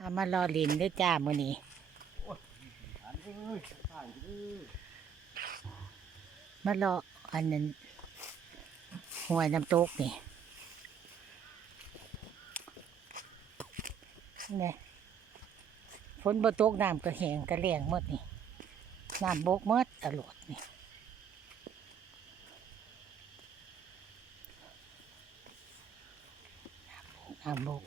เอามารอลินด้วยจ้ามือนี้มารออันนั้นหวยน้ำตกนี่นี่ฝนบ่ตกน้ำก็แห้งก็แรงหมดนี่น้ำบกหมดตลอดนี่น้ำบก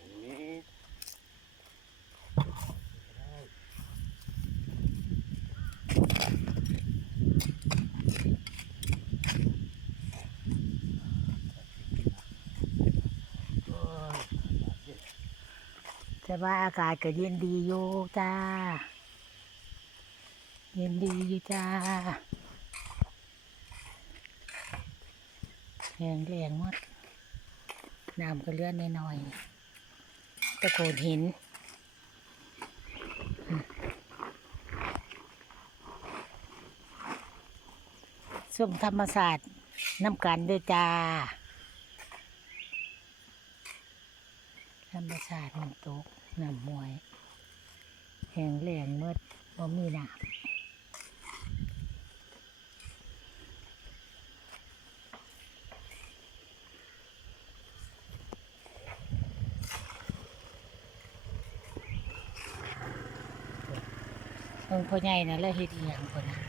แต่ว่าอากาศก็เย็นดีอยู่จ้า เย็นดีอยู่จ้าแรงแรงมดน้ำก็เลื่อนน้อยๆตะโกนหินอืมส้มธรรมศาสตร์น้ำกันด้วยจ้า ธรรมชาสติมันตก น้ำมวย แห้งแรงเมื่อบ่มีน้ำเพิ่งพ่อใหญ่นะแล้วเฮ็ดอีหยังคนนะ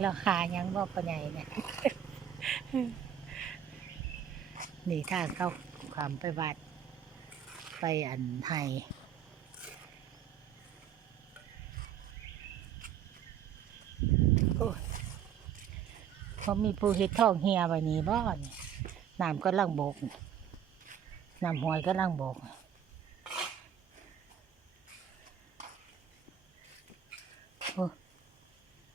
เราหายังบ่พ่อใหญ่เนี่ยนี่ทางเข้าความไปวัด ไปอันไทยโอ้เพรามีปูเห็ดทองเฮียไว้นี่บ่นี่น้ำก็ลังบกน้ำหวยก็ลังบกโอ้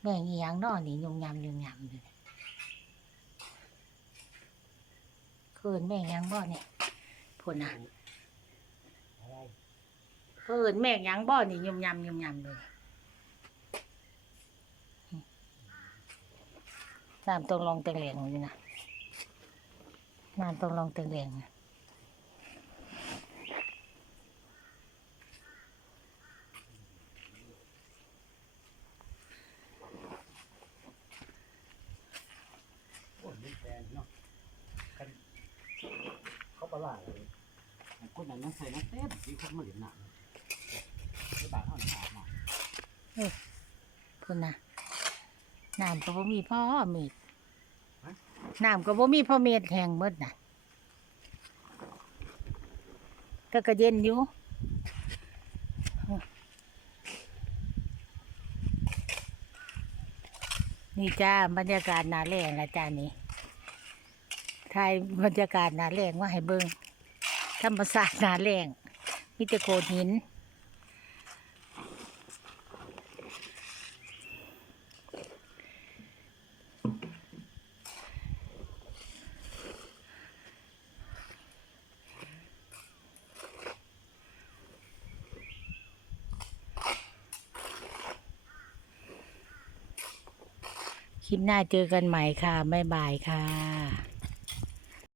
แม่งอียังนอนี่ยุ่งยำยุ่งยำเลยคืนแม่งยังบ่เนี่ยพูดนะ เพิ่นแม่งยังบ่อนี่ยุ่มยำยุ่มยำเลยน้ำตรงลองเตงเหลงนี่นะน้ำตรงลองเตงเหลงนะโอ้ยนี่แฟนเนาะกันเขาประหลาดเลยคนนั้นนั่งใส่นักเต้นสีคนมาเหรียญหนักไม่บาดเท่าหนามา พุ่นนะน้ำก็บ่มีพ่อเม็ดน้ำก็บ่มีพ่อเม็ดแห้งหมดน่ะก็กระเย็นอยู่นี่จ้าบรรยากาศหนาแรงนะจ้านี่ถ่ายบรรยากาศหนาแรงว่าให้เบิ่งธรรมศาสตร์หนาแรงมีแต่โขดหิน คลิปหน้าเจอกันใหม่ค่ะ บ๊ายบายค่ะ